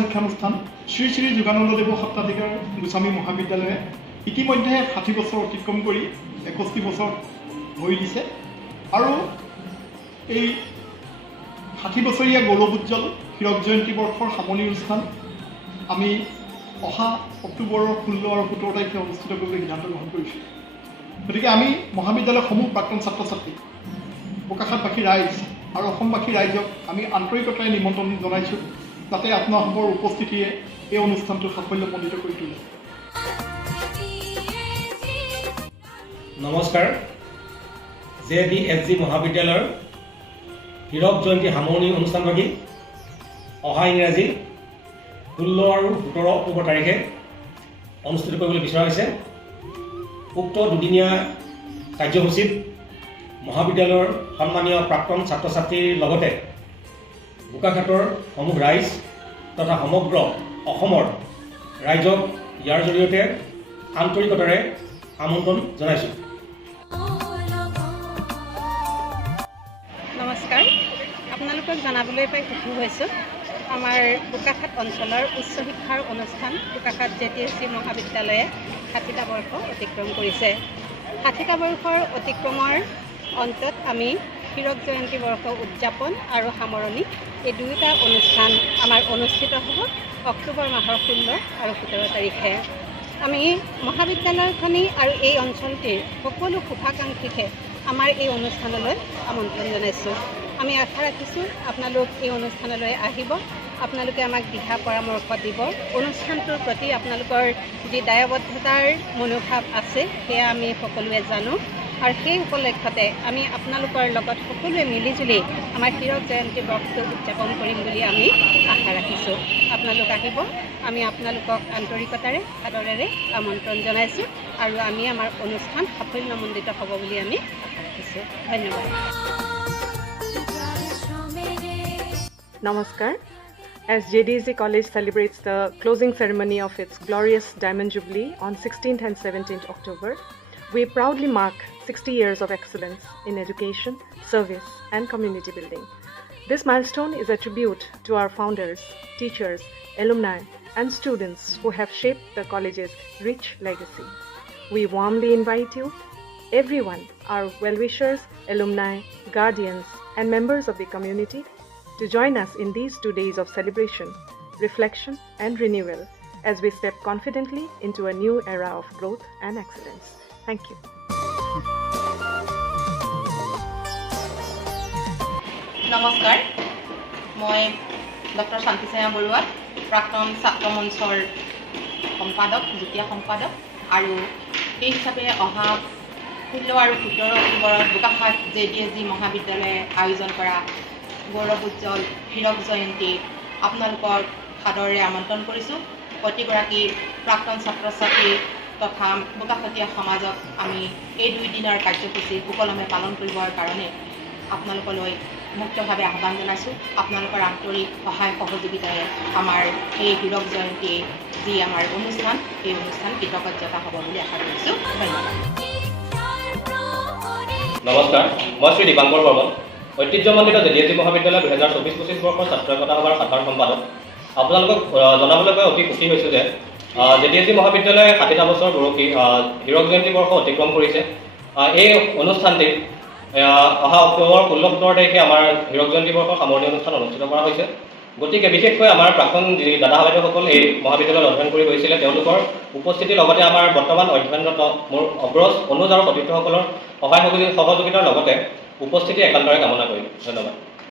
শিক্ষানুষ্ঠান শ্ৰী শ্ৰী যোগানন্দদেৱ সত্ৰাধিকাৰ গোস্বামী মহাবিদ্যালয়ে ইতিমধ্যে 60 বছৰ অতিক্ৰম কৰি 61 বছৰ ভৰি দিছে আৰু এই 60 বছৰীয়া গৌৰৱোজ্জ্বল হীৰক জয়ন্তী বৰ্ষৰ সামৰণি অনুষ্ঠান আমি অহা অক্টোবৰৰ 16 আৰু 17 তাৰিখে অনুষ্ঠিত কৰিবলৈ সিদ্ধান্ত গ্ৰহণ কৰিছোঁ। গতিকে আমি মহাবিদ্যালয়সমূহ প্ৰাক্তন ছাত্ৰ ছাত্ৰী, বোকাখাতবাসী ৰাইজ আৰু অসমবাসী ৰাইজক আমি আন্তৰিকতাৰে নিমন্ত্ৰণ জনাইছোঁ যাতে আপোনালোকৰ উপস্থিতিয়ে এই অনুষ্ঠানটো সাফল্যমণ্ডিত কৰি তোলে। নমস্কাৰ। JDSG মহাবিদ্যালয়ৰ হীৰক জয়ন্তী সামৰণি অনুষ্ঠানভাগী অহা ইংৰাজী 16 আৰু 17 অক্টোবৰ তাৰিখে অনুষ্ঠিত কৰিবলৈ বিচৰা হৈছে। উক্ত দুদিনীয়া কাৰ্যসূচীত মহাবিদ্যালয়ৰ সন্মানীয় প্ৰাক্তন ছাত্ৰ ছাত্ৰীৰ লগতে বোকাখাতৰ সমূহ ৰাইজ তথা সমগ্ৰ অসমৰ ৰাইজক ইয়াৰ জৰিয়তে আন্তৰিকতাৰে আমন্ত্ৰণ জনাইছোঁ। নমস্কাৰ। আপোনালোকক জানাবলৈ পাই সুখী হৈছোঁ আমাৰ বোকাখাত অঞ্চলৰ উচ্চ শিক্ষাৰ অনুষ্ঠান বোকাখাত JDSG মহাবিদ্যালয়ে 60টা বৰ্ষ অতিক্ৰম কৰিছে। 60টা বৰ্ষৰ অতিক্ৰমৰ অন্তত আমি হীৰক জয়ন্তী বৰ্ষ উদযাপন আৰু সামৰণি এই দুয়োটা অনুষ্ঠান আমাৰ অনুষ্ঠিত হ'ব অক্টোবৰ মাহৰ 16 আৰু 17 তাৰিখে। আমি মহাবিদ্যালয়খনি আৰু এই অঞ্চলটিৰ সকলো শুভাকাংক্ষীকে আমাৰ এই অনুষ্ঠানলৈ আমন্ত্ৰণ জনাইছোঁ। আমি আশা ৰাখিছোঁ আপোনালোক এই অনুষ্ঠানলৈ আহিব, আপোনালোকে আমাক দিহা পৰামৰ্শ দিব। অনুষ্ঠানটোৰ প্ৰতি আপোনালোকৰ যি দায়বদ্ধতাৰ মনোভাৱ আছে সেয়া আমি সকলোৱে জানো আৰু সেই উপলক্ষতে আমি আপোনালোকৰ লগত সকলোৱে মিলিজুলি আমাৰ হীৰক জয়ন্তী বৰ্ষটো উদযাপন কৰিম বুলি আমি আশা ৰাখিছোঁ। আপোনালোক আহিব, আমি আপোনালোকক আন্তৰিকতাৰে আদৰেৰে আমন্ত্ৰণ জনাইছোঁ আৰু আমি আমাৰ অনুষ্ঠান সাফল্যমণ্ডিত হ'ব বুলি আমি আশা ৰাখিছোঁ। ধন্যবাদ। Namaskar. As JDSG College celebrates the closing ceremony of its glorious Diamond Jubilee on 16th and 17th October, we proudly mark 60 years of excellence in education, service, and community building. This milestone is a tribute to our founders, teachers, alumni, and students who have shaped the college's rich legacy. We warmly invite you, everyone, our well-wishers, alumni, guardians, and members of the community, to join us in these 2 days of celebration, reflection, and renewal as we step confidently into a new era of growth and excellence. Thank you. নমস্কাৰ। মই doctor শান্তিচায়া Barua, প্ৰাক্তন ছাত্ৰ মঞ্চৰ সম্পাদক, যুটীয়া সম্পাদক, আৰু সেই হিচাপে অহা 16 আৰু 17 অক্টোবৰত বোকাখাত JDSG মহাবিদ্যালয়ে আয়োজন কৰা গৌৰৱোজ্জ্বল হীৰক জয়ন্তী আপোনালোকৰ সাদৰেৰে আমন্ত্ৰণ কৰিছোঁ। প্ৰতিগৰাকী প্ৰাক্তন ছাত্ৰ ছাত্ৰী তথা বোকাখাতীয়া সমাজক আমি এই 2 দিনৰ কাৰ্যসূচী সুকলমে পালন কৰিবৰ কাৰণে আপোনালোকলৈ মুক্তভাৱে আহ্বান জনাইছোঁ। আপোনালোকৰ আন্তৰিক সহায় সহযোগিতাৰে আমাৰ এই হীৰক জয়ন্তী যি আমাৰ অনুষ্ঠান, এই অনুষ্ঠান কৃতকাৰ্যতা হ'ব বুলি আশা কৰিছোঁ। ধন্যবাদ। নমস্কাৰ। মই শ্ৰী দীপাংকৰ বৰ্মন, ঐতিহ্যমণ্ডিত JDSG মহাবিদ্যালয় 2024-25 বৰ্ষৰ ছাত্ৰ একতা সভাৰ সাধাৰণ সম্পাদক। আপোনালোকক জনাবলৈ পাই অতি সুখী হৈছোঁ যে JDSG মহাবিদ্যালয়ে 60টা বছৰ গৌৰৱী হীৰক জয়ন্তী বৰ্ষ অতিক্ৰম কৰিছে। এই অনুষ্ঠানটিত অহা অক্টোবৰ 16-17 তাৰিখে আমাৰ হীৰক জয়ন্তী বৰ্ষৰ সামৰণি অনুষ্ঠান অনুষ্ঠিত কৰা হৈছে। গতিকে বিশেষকৈ আমাৰ প্ৰাক্তন যি দাদা বাইদেউসকল এই মহাবিদ্যালয়ত অধ্যয়ন কৰি গৈছিলে তেওঁলোকৰ উপস্থিতিৰ লগতে আমাৰ বৰ্তমান অধ্যয়নৰত মোৰ অগ্ৰজ অনুজ আৰু সতীৰ্থসকলৰ সহায় সহযোগিতাৰ লগতে উপস্থিতি একান্তৰে কামনা কৰিম। ধন্যবাদ।